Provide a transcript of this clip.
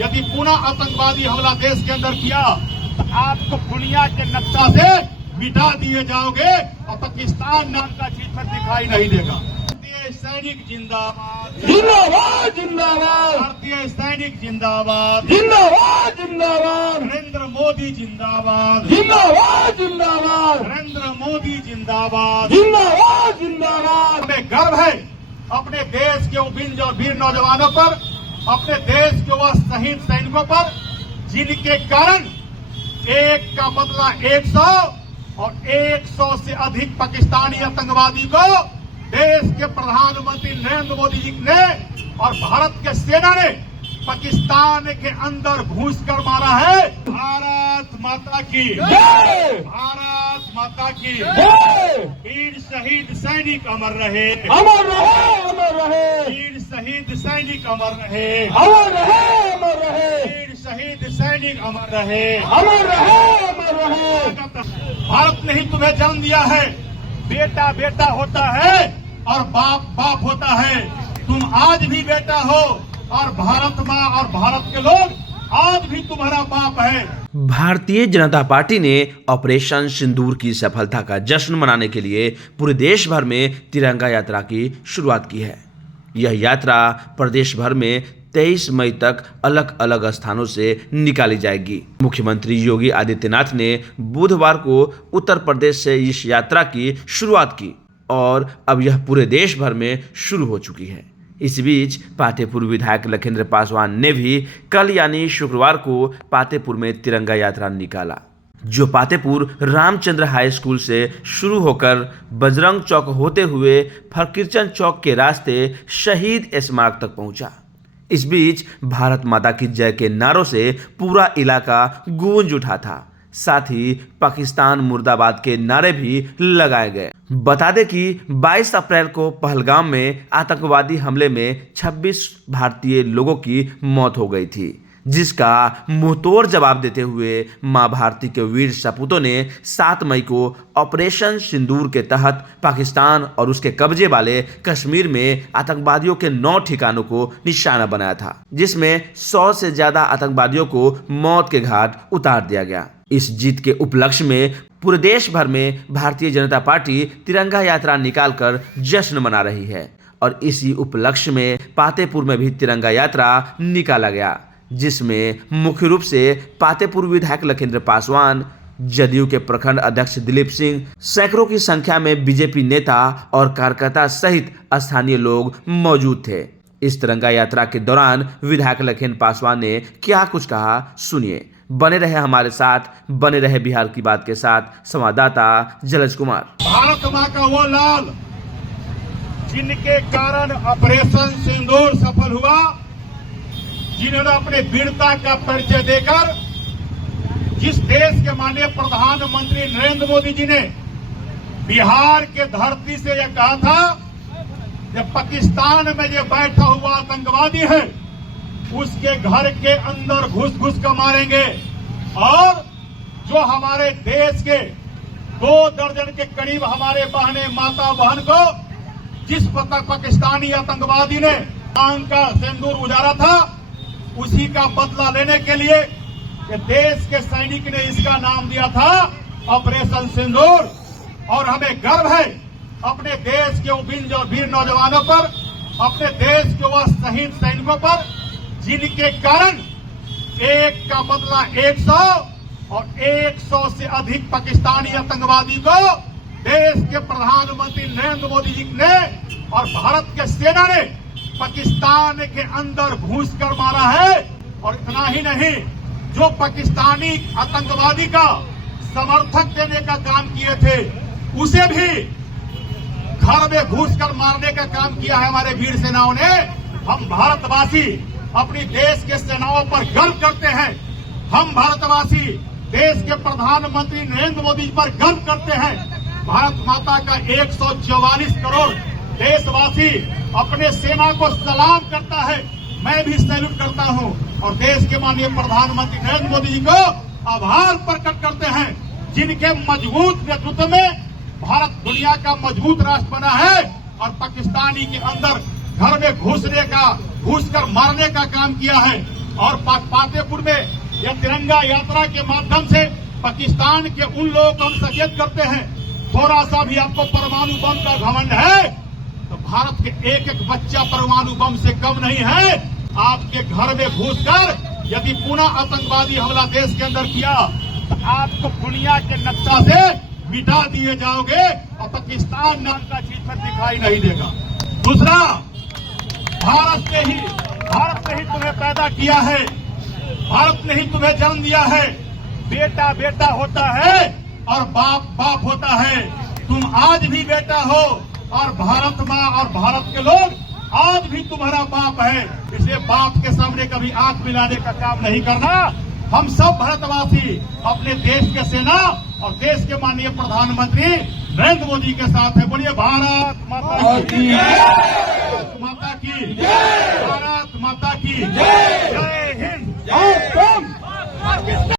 यदि पुनः आतंकवादी हमला देश के अंदर किया तो आपको दुनिया के नक्शा से मिटा दिए जाओगे और पाकिस्तान नाम का चीज पर दिखाई नहीं देगा। भारतीय सैनिक जिंदाबाद, जिंदाबाद जिंदाबाद, भारतीय सैनिक जिंदाबाद, जिंदाबाद जिंदाबाद, नरेंद्र मोदी जिंदाबाद, जिंदाबाद जिंदाबाद, नरेंद्र मोदी जिंदाबाद। जिंदाबाद जिंदाबाद। हमें गर्व है अपने देश के उन वीर नौजवानों पर, अपने देश के वह शहीद सैनिकों पर जिनके कारण एक का बदला 100 और 100 से अधिक पाकिस्तानी आतंकवादी को देश के प्रधानमंत्री नरेंद्र मोदी जी ने और भारत के सेना ने पाकिस्तान के अंदर घुस कर मारा है। भारत माता की जय, भारत माता की जय। वीर शहीद सैनिक अमर रहे, अमर रहे, अमर रहे, वीर शहीद सैनिक अमर रहे, अमर रहे, अमर रहे, वीर शहीद सैनिक अमर रहे, अमर रहे, अमर रहे। भारत ने ही तुम्हें जन्म दिया है। बेटा बेटा होता है और बाप बाप होता है। तुम आज भी बेटा हो और भारत माँ और भारत के लोग आज भी तुम्हारा बाप है। भारतीय जनता पार्टी ने ऑपरेशन सिंदूर की सफलता का जश्न मनाने के लिए पूरे देश भर में तिरंगा यात्रा की शुरुआत की है। यह यात्रा प्रदेश भर में 23 मई तक अलग अलग स्थानों से निकाली जाएगी। मुख्यमंत्री योगी आदित्यनाथ ने बुधवार को उत्तर प्रदेश से इस यात्रा की शुरुआत की और अब यह पूरे देश भर में शुरू हो चुकी है। इस बीच पातेपुर विधायक लखिंद्र पासवान ने भी कल यानी शुक्रवार को पातेपुर में तिरंगा यात्रा निकाला, जो पातेपुर रामचंद्र हाई स्कूल से शुरू होकर बजरंग चौक होते हुए फकीरचंद चौक के रास्ते शहीद स्मारक तक पहुंचा। इस बीच भारत माता की जय के नारों से पूरा इलाका गूंज उठा था। साथ ही पाकिस्तान मुर्दाबाद के नारे भी लगाए गए। बता दें कि 22 अप्रैल को पहलगाम में आतंकवादी हमले में 26 भारतीय लोगों की मौत हो गई थी, जिसका मुंहतोड़ जवाब देते हुए मां भारती के वीर सपूतों ने 7 मई को ऑपरेशन सिंदूर के तहत पाकिस्तान और उसके कब्जे वाले कश्मीर में आतंकवादियों के 9 ठिकानों को निशाना बनाया था, जिसमें 100 से ज्यादा आतंकवादियों को मौत के घाट उतार दिया गया। इस जीत के उपलक्ष्य में पूरे देश भर में भारतीय जनता पार्टी तिरंगा यात्रा निकालकर जश्न मना रही है और इसी उपलक्ष्य में पातेपुर में भी तिरंगा यात्रा निकाला गया, जिसमें मुख्य रूप से पातेपुर विधायक लखिंद्र पासवान, जदयू के प्रखंड अध्यक्ष दिलीप सिंह, सैकड़ों की संख्या में बीजेपी नेता और कार्यकर्ता सहित स्थानीय लोग मौजूद थे। इस तिरंगा यात्रा के दौरान विधायक लखिंद्र पासवान ने क्या कुछ कहा, सुनिए। बने रहे हमारे साथ, बने रहे बिहार की बात के साथ संवाददाता जलज कुमार। भारत माँ का वो लाल जिनके कारण ऑपरेशन सिंदूर सफल हुआ, जिन्होंने अपने वीरता का परिचय देकर जिस देश के माननीय प्रधानमंत्री नरेंद्र मोदी जी ने बिहार के धरती से यह कहा था कि पाकिस्तान में जो बैठा हुआ आतंकवादी है उसके घर के अंदर घुस घुस कर मारेंगे और जो हमारे देश के 2 दर्जन के करीब हमारे बहने माता बहन को जिस पाकिस्तानी आतंकवादी ने आंख का सिंदूर उजाड़ा था, उसी का बदला लेने के लिए देश के सैनिक ने इसका नाम दिया था ऑपरेशन सिंदूर। और हमें गर्व है अपने देश के वीर नौजवानों पर, अपने देश के वह शहीद सैनिकों पर जिनके कारण एक का बदला 100 और 100 से अधिक पाकिस्तानी आतंकवादी को देश के प्रधानमंत्री नरेंद्र मोदी जी ने और भारत के सेना ने पाकिस्तान के अंदर घुस कर मारा है। और इतना ही नहीं, जो पाकिस्तानी आतंकवादी का समर्थक देने का काम किए थे उसे भी घर में घुस कर मारने का काम किया है हमारे वीर सेनाओं ने। हम भारतवासी अपनी देश के सेनाओं पर गर्व करते हैं। हम भारतवासी देश के प्रधानमंत्री नरेंद्र मोदी पर गर्व करते हैं। भारत माता का 144 करोड़ देशवासी अपने सेना को सलाम करता है। मैं भी सैल्यूट करता हूं और देश के माननीय प्रधानमंत्री नरेंद्र मोदी जी को आभार प्रकट करते हैं, जिनके मजबूत नेतृत्व में भारत दुनिया का मजबूत राष्ट्र बना है और पाकिस्तानी के अंदर घर में घुसकर मारने का काम किया है। और पातेपुर में यह तिरंगा यात्रा के माध्यम से पाकिस्तान के उन लोगों को हम सचेत करते हैं, थोड़ा सा भी आपको परमाणु बम का घमंड है तो भारत के एक एक बच्चा परमाणु बम से कम नहीं है। आपके घर में घुसकर यदि पुनः आतंकवादी हमला देश के अंदर किया तो आपको दुनिया के नक्शा से मिटा दिए जाओगे और पाकिस्तान नाम का चीज पर दिखाई नहीं देगा। दूसरा, भारत ने ही तुम्हें पैदा किया है, भारत ने ही तुम्हें जन्म दिया है। बेटा बेटा होता है और बाप बाप होता है। तुम आज भी बेटा हो और भारत माँ और भारत के लोग आज भी तुम्हारा बाप है। इसलिए बाप के सामने कभी आंख मिलाने का काम नहीं करना। हम सब भारतवासी अपने देश के सेना और देश के माननीय प्रधानमंत्री नरेंद्र मोदी के साथ है। बोलिए भारत माता की, भारत माता की, भारत माता की जय।